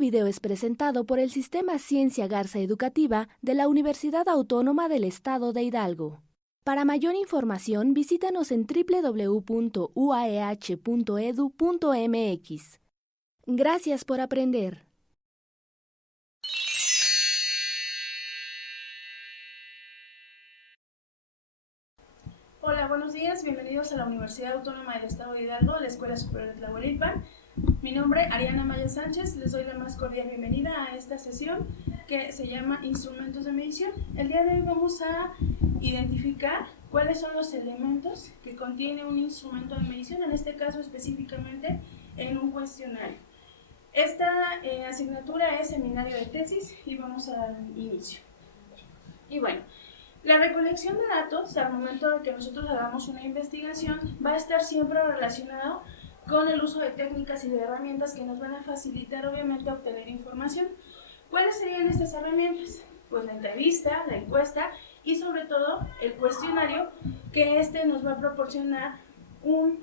video es presentado por el Sistema Ciencia Garza Educativa de la Universidad Autónoma del Estado de Hidalgo. Para mayor información, visítanos en www.uaeh.edu.mx. Gracias por aprender. Hola, buenos días, bienvenidos a la Universidad Autónoma del Estado de Hidalgo, la Escuela Superior de Tlahuelilpan. Mi nombre es Ariana Maya Sánchez, les doy la más cordial bienvenida a esta sesión que se llama Instrumentos de Medición. El día de hoy vamos a identificar cuáles son los elementos que contiene un instrumento de medición, en este caso específicamente en un cuestionario. Esta asignatura es seminario de tesis y vamos a dar inicio. Y bueno, la recolección de datos al momento de que nosotros hagamos una investigación va a estar siempre relacionado con el uso de técnicas y de herramientas que nos van a facilitar obviamente obtener información. ¿Cuáles serían estas herramientas? Pues la entrevista, la encuesta y sobre todo el cuestionario, que nos va a proporcionar un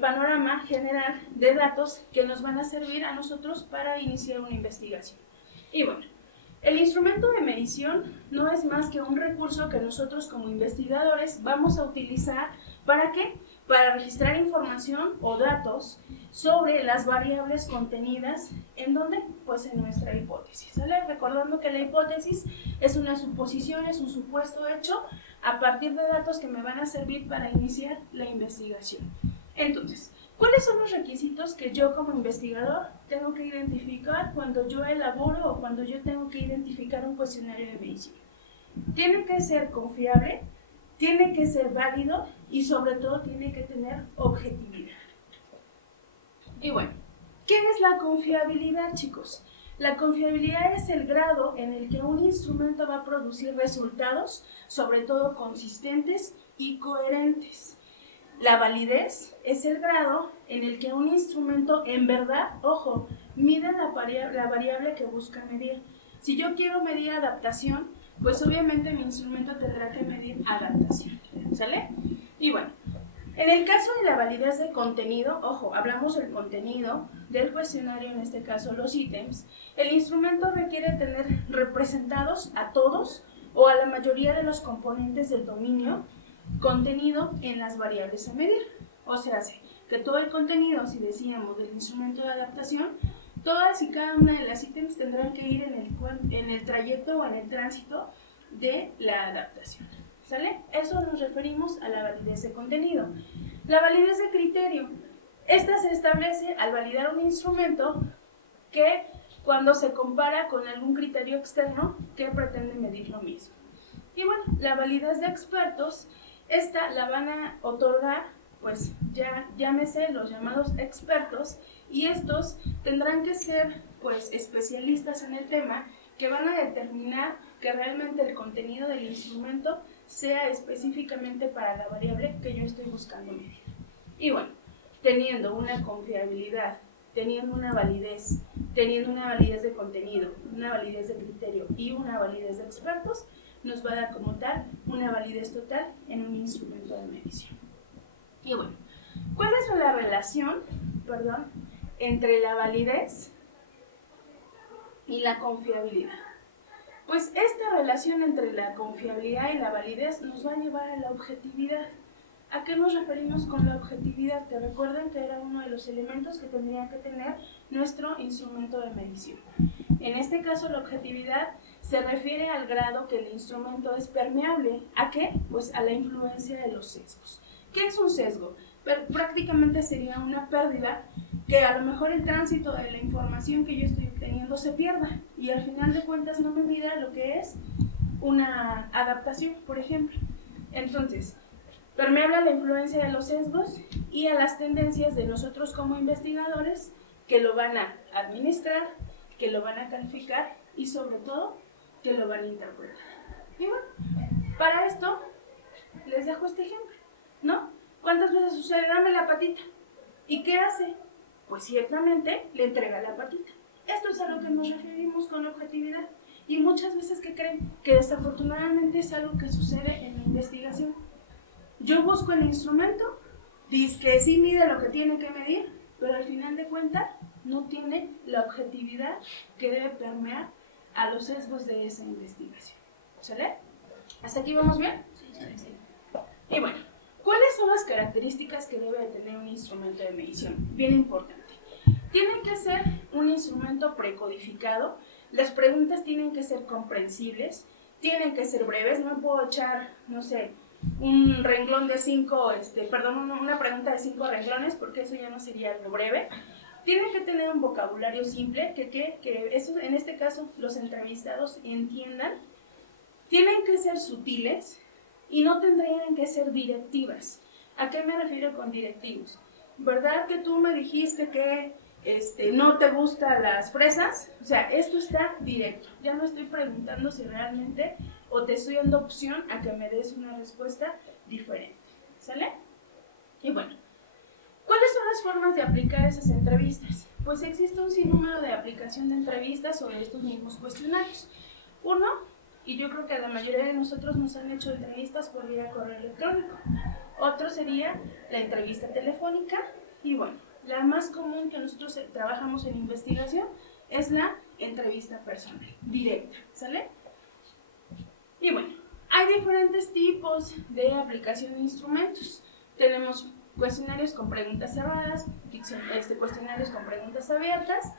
panorama general de datos que nos van a servir a nosotros para iniciar una investigación. Y bueno, el instrumento de medición no es más que un recurso que nosotros como investigadores vamos a utilizar ¿para qué? Para registrar información o datos sobre las variables contenidas ¿en dónde? Pues en nuestra hipótesis, ¿sale? Recordando que la hipótesis es una suposición, es un supuesto hecho a partir de datos que me van a servir para iniciar la investigación. Entonces, ¿cuáles son los requisitos que yo como investigador tengo que identificar cuando yo elaboro o cuando yo tengo que identificar un cuestionario de medición? Tiene que ser confiable, tiene que ser válido y sobre todo tiene que tener objetividad. Y bueno, ¿qué es la confiabilidad, chicos? La confiabilidad es el grado en el que un instrumento va a producir resultados, sobre todo consistentes y coherentes. La validez es el grado en el que un instrumento en verdad, ojo, mide la variable que busca medir. Si yo quiero medir adaptación, pues obviamente mi instrumento tendrá que medir adaptación, ¿sale? Y bueno, en el caso de la validez de contenido, ojo, hablamos del contenido del cuestionario, en este caso los ítems, el instrumento requiere tener representados a todos o a la mayoría de los componentes del dominio contenido en las variables a medir. O sea, que todo el contenido, si decíamos del instrumento de adaptación, todas y cada una de las ítems tendrán que ir en el trayecto o en el tránsito de la adaptación, ¿sale? Eso nos referimos a la validez de contenido. La validez de criterio. Esta se establece al validar un instrumento que cuando se compara con algún criterio externo que pretende medir lo mismo. Y bueno, la validez de expertos, esta la van a otorgar, pues ya llámese los llamados expertos, y estos tendrán que ser pues especialistas en el tema que van a determinar que realmente el contenido del instrumento sea específicamente para la variable que yo estoy buscando medir. Y bueno, teniendo una confiabilidad, teniendo una validez de contenido, una validez de criterio y una validez de expertos, nos va a dar como tal una validez total en un instrumento de medición. Y bueno, ¿cuál es la relación, entre la validez y la confiabilidad? Pues esta relación entre la confiabilidad y la validez nos va a llevar a la objetividad. ¿A qué nos referimos con la objetividad? Que recuerden que era uno de los elementos que tendría que tener nuestro instrumento de medición. En este caso, la objetividad se refiere al grado que el instrumento es permeable. ¿A qué? Pues a la influencia de los sesgos. ¿Qué es un sesgo? Prácticamente sería una pérdida que a lo mejor el tránsito de la información que yo estoy obteniendo se pierda y al final de cuentas no me mida lo que es una adaptación, por ejemplo. Entonces, permeable a la influencia de los sesgos y a las tendencias de nosotros como investigadores que lo van a administrar, que lo van a calificar y sobre todo que lo van a interpretar. Y bueno, para esto les dejo este ejemplo, ¿no? ¿Cuántas veces sucede? Dame la patita. ¿Y qué hace? Pues ciertamente le entrega la patita. Esto es a lo que nos referimos con objetividad. Y muchas veces, ¿qué creen? Que desafortunadamente es algo que sucede en la investigación. Yo busco el instrumento, dice que sí mide lo que tiene que medir, pero al final de cuentas no tiene la objetividad que debe permear a los sesgos de esa investigación. ¿Sale? ¿Hasta aquí vamos bien? Sí. Y bueno, ¿cuáles son las características que debe tener un instrumento de medición? Bien importante. Tiene que ser un instrumento precodificado, las preguntas tienen que ser comprensibles, tienen que ser breves, no me puedo echar, no sé, un renglón de 5, una pregunta de 5 renglones, porque eso ya no sería algo breve. Tienen que tener un vocabulario simple, que eso, en este caso los entrevistados entiendan. Tienen que ser sutiles y no tendrían que ser directivas. ¿A qué me refiero con directivos? ¿Verdad que tú me dijiste que no te gustan las fresas? O sea, esto está directo. Ya no estoy preguntando si realmente o te estoy dando opción a que me des una respuesta diferente. ¿Sale? Y bueno, ¿cuáles son las formas de aplicar esas entrevistas? Pues existe un sinnúmero de aplicación de entrevistas sobre estos mismos cuestionarios. Uno, y yo creo que a la mayoría de nosotros nos han hecho entrevistas por vía correo electrónico. Otro sería la entrevista telefónica. Y bueno, la más común que nosotros trabajamos en investigación es la entrevista personal, directa. ¿Sale? Y bueno, hay diferentes tipos de aplicación de instrumentos. Tenemos cuestionarios con preguntas cerradas, cuestionarios con preguntas abiertas.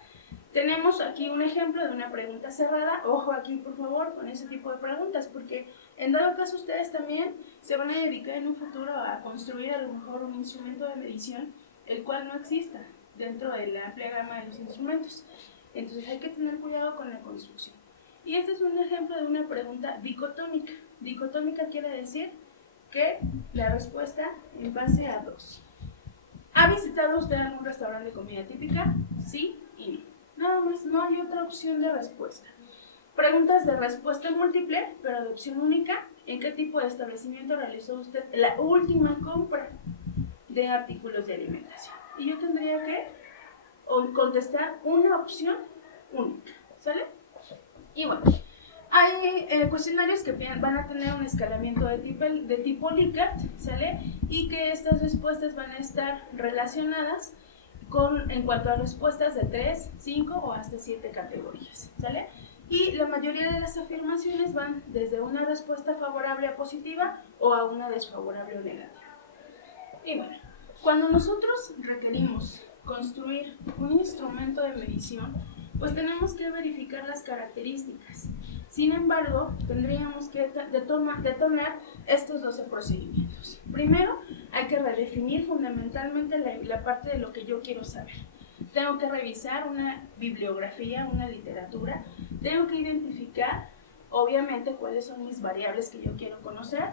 Tenemos aquí un ejemplo de una pregunta cerrada. Ojo aquí, por favor, con ese tipo de preguntas, porque en dado caso ustedes también se van a dedicar en un futuro a construir a lo mejor un instrumento de medición, el cual no exista dentro de la amplia gama de los instrumentos. Entonces hay que tener cuidado con la construcción. Y este es un ejemplo de una pregunta dicotómica. Dicotómica quiere decir que la respuesta en base a 2. ¿Ha visitado usted algún restaurante de comida típica? Sí y no. Nada más, no hay otra opción de respuesta. Preguntas de respuesta múltiple, pero de opción única. ¿En qué tipo de establecimiento realizó usted la última compra de artículos de alimentación? Y yo tendría que contestar una opción única. ¿Sale? Y bueno, hay cuestionarios que van a tener un escalamiento de tipo Likert, ¿sale? Y que estas respuestas van a estar relacionadas en cuanto a respuestas de 3, 5 o hasta 7 categorías, ¿sale? Y la mayoría de las afirmaciones van desde una respuesta favorable a positiva o a una desfavorable o negativa. Y bueno, cuando nosotros requerimos construir un instrumento de medición, pues tenemos que verificar las características. Sin embargo, tendríamos que detonar estos 12 procedimientos. Primero, hay que redefinir fundamentalmente la parte de lo que yo quiero saber. Tengo que revisar una bibliografía, una literatura. Tengo que identificar, obviamente, cuáles son mis variables que yo quiero conocer.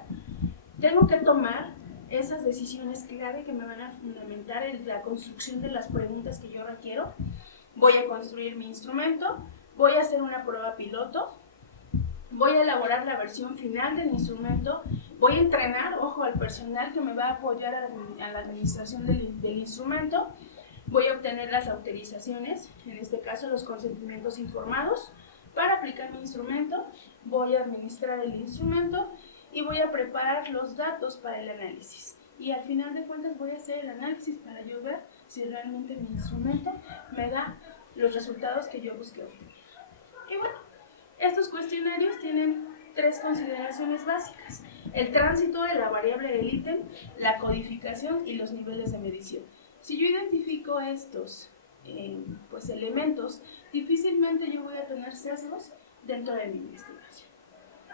Tengo que tomar esas decisiones clave que me van a fundamentar en la construcción de las preguntas que yo requiero. Voy a construir mi instrumento, voy a hacer una prueba piloto, voy a elaborar la versión final del instrumento, voy a entrenar, ojo, al personal que me va a apoyar a la administración del instrumento, voy a obtener las autorizaciones, en este caso los consentimientos informados, para aplicar mi instrumento, voy a administrar el instrumento y voy a preparar los datos para el análisis. Y al final de cuentas voy a hacer el análisis para yo ver si realmente mi instrumento me da los resultados que yo busqué obtener. Y bueno, estos cuestionarios tienen 3 consideraciones básicas: el tránsito de la variable del ítem, la codificación y los niveles de medición. Si yo identifico estos elementos, difícilmente yo voy a tener sesgos dentro de mi investigación.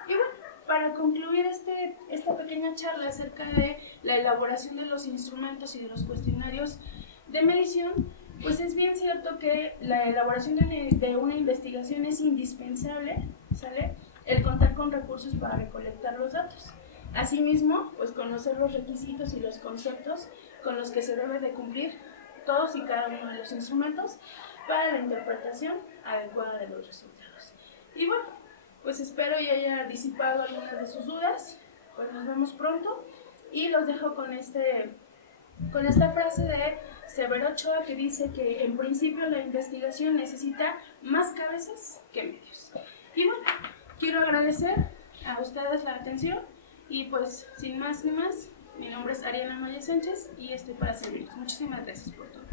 Y bueno, para concluir esta pequeña charla acerca de la elaboración de los instrumentos y de los cuestionarios de medición, pues es bien cierto que la elaboración de una investigación es indispensable, ¿sale? El contar con recursos para recolectar los datos. Asimismo, pues conocer los requisitos y los conceptos con los que se debe de cumplir todos y cada uno de los instrumentos para la interpretación adecuada de los resultados. Y bueno, pues espero ya haya disipado algunas de sus dudas. Pues nos vemos pronto y los dejo con esta frase de Severo Ochoa, que dice que en principio la investigación necesita más cabezas que medios. Y bueno, quiero agradecer a ustedes la atención y pues sin más ni más, mi nombre es Ariana Maya Sánchez y estoy para servirles. Muchísimas gracias por todo.